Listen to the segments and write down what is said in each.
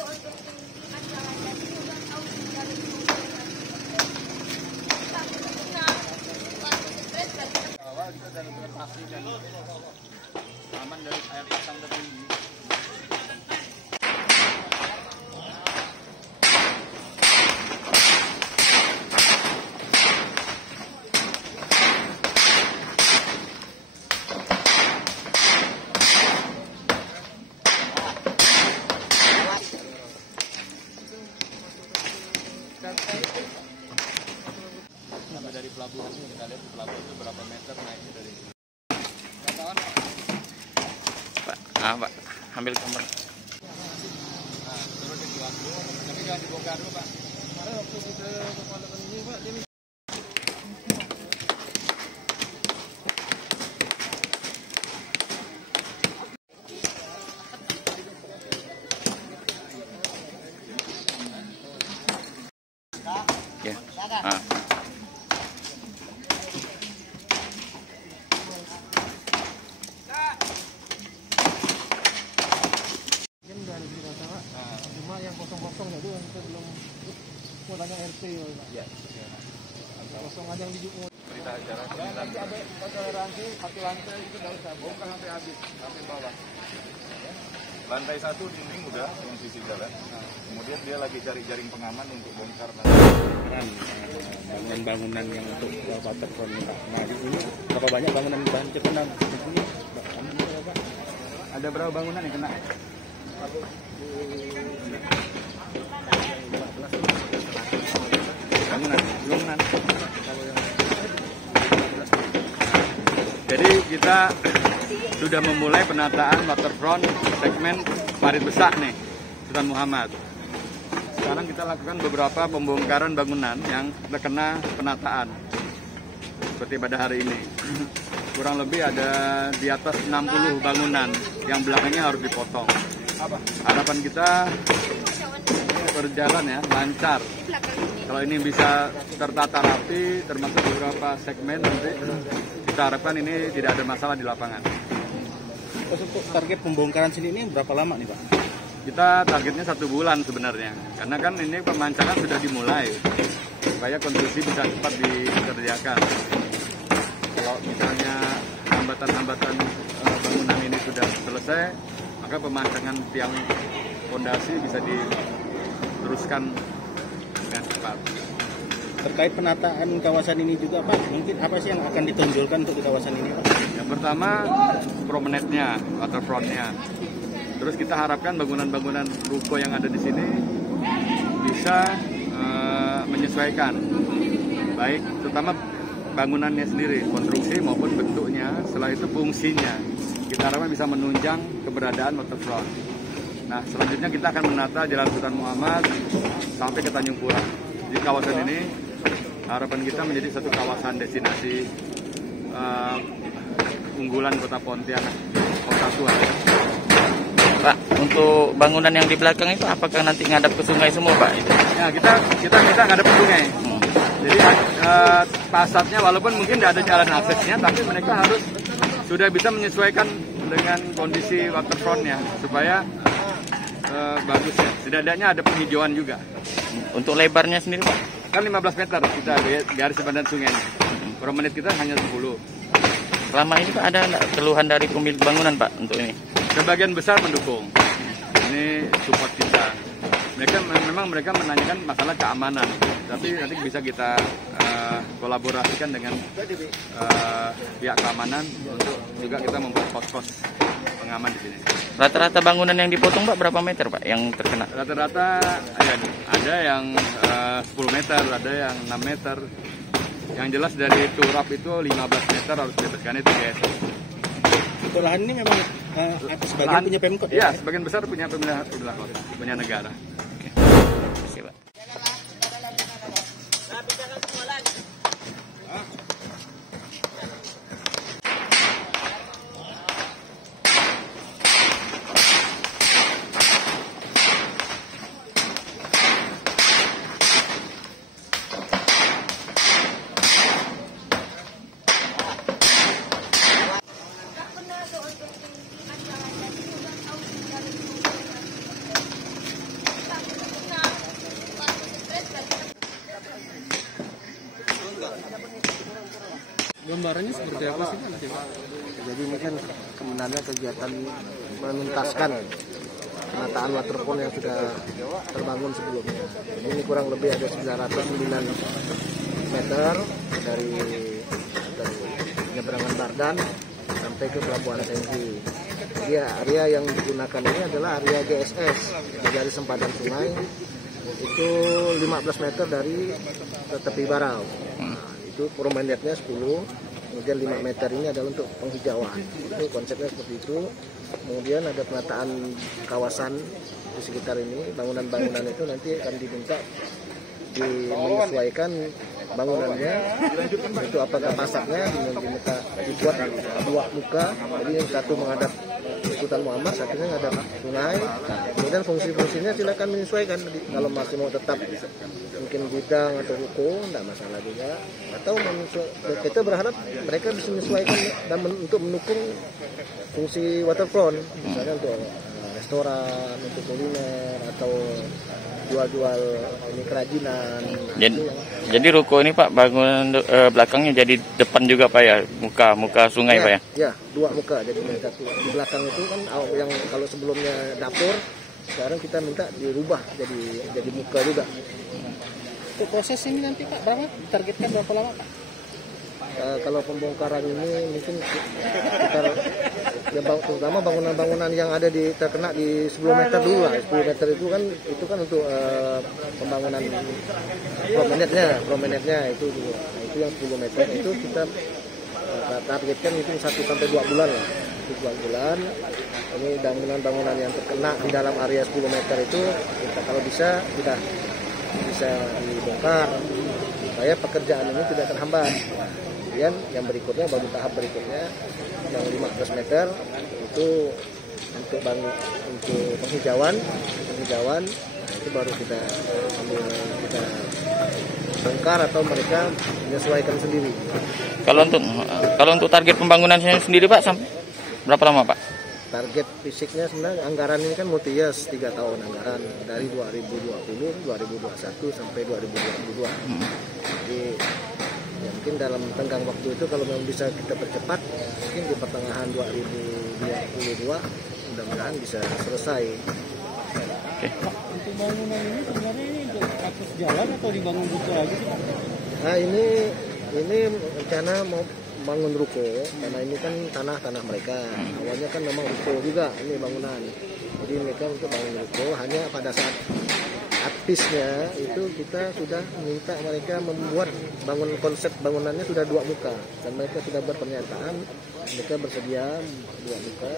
Awal kita dari pastikan aman dari air pasang tertinggi. Sampai dari pelabuhan ini kita lihat pelabuhan itu berapa meter naiknya dari sini. Pak, Pak, ambil gambar. Nah, turun di buat dulu, tapi jangan dibongkar dulu, Pak. Kemarin waktu kita kepalakan ini, Pak, ini. Ya. Cuma yang kosong-kosong itu yang kita belum mau tanya RT ya. Kosong aja yang dijumur. Berita acara Nanti ada toleransi satu lantai itu nggak usah bongkar sampai habis, sampai bawah. Lantai 1 dinding udah yang sisi jalan. Kemudian dia lagi cari jaring pengaman untuk bongkar. Bangunan yang untuk waterfront ini Pak. Nah di sini berapa banyak bangunan bahan terkena? Ada berapa bangunan yang kena? Bangunan. Jadi kita sudah memulai penataan waterfront segmen Parit Besak nih, Sultan Muhammad. Sekarang kita lakukan beberapa pembongkaran bangunan yang terkena penataan. Seperti pada hari ini. Kurang lebih ada di atas 60 bangunan yang belakangnya harus dipotong. Harapan kita berjalan ya, lancar. Kalau ini bisa tertata rapi, termasuk beberapa segmen nanti, kita harapkan ini tidak ada masalah di lapangan. Untuk target pembongkaran sini ini berapa lama nih Pak? Kita targetnya 1 bulan sebenarnya, karena kan ini pemancangan sudah dimulai, supaya konstruksi bisa cepat dikerjakan. Kalau misalnya hambatan-hambatan bangunan ini sudah selesai, maka pemancangan tiang fondasi bisa diteruskan dengan cepat. Terkait penataan kawasan ini juga Pak, mungkin apa sih yang akan ditonjolkan untuk di kawasan ini Pak? Yang pertama, promenade-nya, waterfront-nya. Terus kita harapkan bangunan-bangunan ruko yang ada di sini bisa menyesuaikan, baik terutama bangunannya sendiri, konstruksi maupun bentuknya. Setelah itu fungsinya, kita harapkan bisa menunjang keberadaan waterfront. Nah, selanjutnya kita akan menata Jalan Sultan Muhammad sampai ke Tanjung Pura. Di kawasan ini harapan kita menjadi satu kawasan destinasi unggulan Kota Pontianak, kota tua. Pak, untuk bangunan yang di belakang itu apakah nanti ngadap ke sungai semua Pak? Ya, kita ngadap ke sungai. Jadi pasarnya walaupun mungkin tidak ada jalan aksesnya, tapi mereka harus sudah bisa menyesuaikan dengan kondisi waterfrontnya supaya bagus ya. Setidaknya ada penghijauan juga. Untuk lebarnya sendiri Pak? Kan 15 meter kita garis sepadan sungai. Promenade kita hanya 10. Selama ini Pak ada nggak keluhan dari pemilik bangunan Pak untuk ini? Sebagian besar mendukung. Ini support kita. Memang mereka menanyakan masalah keamanan, tapi nanti bisa kita kolaborasikan dengan pihak keamanan untuk juga kita membuat pos-pos pengaman di sini. Rata-rata bangunan yang dipotong Pak berapa meter Pak yang terkena? Rata-rata ada yang 10 meter, ada yang 6 meter. Yang jelas dari turap itu 15 meter harus dibebaskan itu guys. Untuk lahan ini memang sebagian punya Pemkot ya? Iya, sebagian besar punya pemerintah kota, punya negara. Terima kasih Pak. pembongkarannya seperti apa sih nanti Pak? Jadi ini kan sebenarnya kegiatan menuntaskan penataan waterfall yang sudah terbangun sebelumnya. Jadi ini kurang lebih ada 909 meter dari penyeberangan Bardan sampai ke Pelabuhan Sengki. Jadi area yang digunakan ini adalah area GSS dari sempadan sungai itu 15 meter dari tepi barau. Nah, itu promenadnya 10, kemudian 5 meter ini adalah untuk penghijauan. Itu konsepnya seperti itu. Kemudian ada penataan kawasan di sekitar ini, bangunan-bangunan itu nanti akan diminta menyesuaikan bangunannya, itu apakah pasaknya diminta dibuat 2 muka, jadi yang satu menghadap Sultan Muhammad, satunya menghadap sungai. Kemudian fungsi-fungsinya silakan menyesuaikan. Jadi, kalau masih mau tetap mungkin bidang atau ruko, tidak masalah juga. Atau kita berharap mereka bisa menyesuaikan dan untuk mendukung fungsi waterfront, misalnya untuk restoran, untuk kuliner atau jual-jual ini kerajinan. Jadi ruko ini Pak bangunan belakangnya jadi depan juga Pak ya, muka sungai ya, Pak ya? Ya, 2 muka. Jadi satu di belakang itu kan yang kalau sebelumnya dapur, sekarang kita minta dirubah jadi muka juga. Untuk proses ini nanti Pak berapa? Targetkan berapa lama Pak? Kalau pembongkaran ini mungkin sekitar ya, terutama bangunan-bangunan yang ada terkena di 10 meter dulu lah. 10 meter itu kan untuk pembangunan promenadnya itu dulu. Nah, itu yang 10 meter itu kita targetkan itu 1 sampai 2 bulan lah. 2 bulan. Ini bangunan-bangunan yang terkena di dalam area 10 meter itu kita kalau bisa sudah bisa dibongkar supaya pekerjaan ini tidak terhambat. Kemudian yang berikutnya, baru tahap berikutnya yang 15 meter itu untuk penghijauan, nah itu baru kita bongkar atau mereka menyesuaikan sendiri. Kalau untuk target pembangunannya sendiri Pak sampai berapa lama Pak? Target fisiknya sebenarnya anggaran ini kan multi-years 3 tahun anggaran dari 2020, 2021 sampai 2022. Jadi ya mungkin dalam tenggang waktu itu kalau memang bisa kita percepat, mungkin di pertengahan 2022 mudah-mudahan bisa selesai. Oke. Untuk bangunan ini sebenarnya ini untuk akses jalan atau dibangun ruko lagi sih Pak? Nah ini rencana mau bangun ruko karena ini kan tanah mereka. Awalnya kan memang ruko juga ini bangunan. Jadi mereka untuk bangun ruko, hanya pada saat habisnya itu kita sudah minta mereka membuat konsep bangunannya sudah 2 muka dan mereka sudah berpernyataan mereka bersedia 2 muka.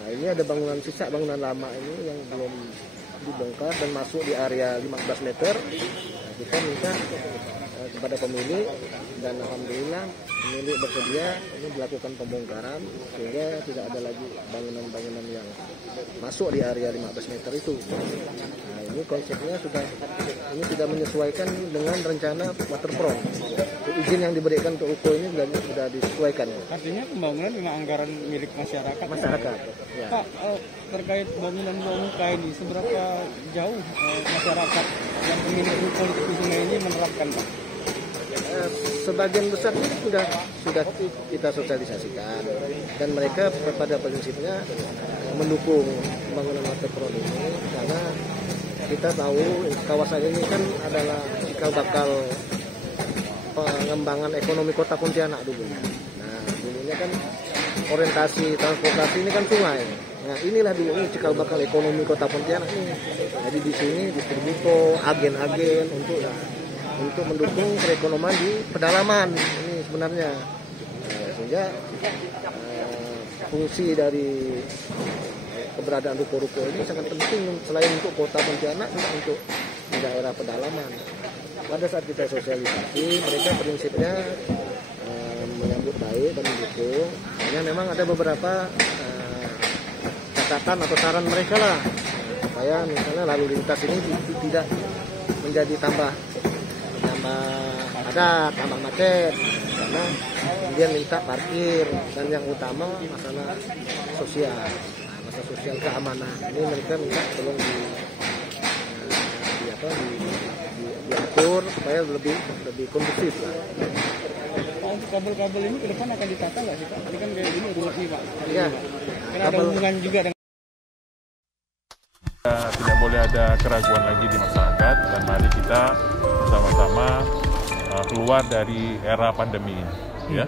Nah ini ada bangunan sisa bangunan lama ini yang belum dibongkar dan masuk di area 15 meter. Nah, kita minta kepada pemilik dan alhamdulillah pemilik bersedia ini dilakukan pembongkaran sehingga tidak ada lagi bangunan-bangunan yang masuk di area 15 meter itu. Nah, ini konsepnya sudah menyesuaikan dengan rencana waterfront. Izin yang diberikan untuk ruko ini sudah disesuaikan. Artinya pembangunan memang anggaran milik masyarakat. Ya. Pak, terkait bangunan muka ini seberapa jauh masyarakat yang pemilik ruko di sungai ini menerapkan Pak? Sebagian besar ini sudah kita sosialisasikan dan mereka pada prinsipnya mendukung pembangunan waterfront ini karena kita tahu kawasan ini kan adalah cikal bakal pengembangan ekonomi kota Pontianak dulunya. Nah dulunya kan orientasi transportasi ini kan sungai. Nah inilah dulu ini cikal bakal ekonomi kota Pontianak ini. Jadi di sini distributor, agen-agen untuk mendukung perekonomian di pedalaman ini sebenarnya. Sehingga fungsi dari keberadaan ruko-ruko ini sangat penting selain untuk kota Pontianak juga untuk di daerah pedalaman. Pada saat kita sosialisasi mereka prinsipnya menyambut baik dan mendukung. Hanya memang ada beberapa catatan atau saran mereka lah supaya misalnya lalu lintas ini tidak menjadi tambah padat, tambah macet karena kemudian minta parkir dan yang utama masalah sosial, masalah sosial keamanan ini mereka minta tolong diatur supaya lebih kondusif lah. Pak, untuk kabel-kabel ini ke depan akan ditata nggak sih Pak? Ini kan kayak gini ruwet nih Pak. Iya. Karena ada hubungan juga dengan tidak boleh ada keraguan lagi di masyarakat dan mari kita sama-sama keluar dari era pandemi ini, ya.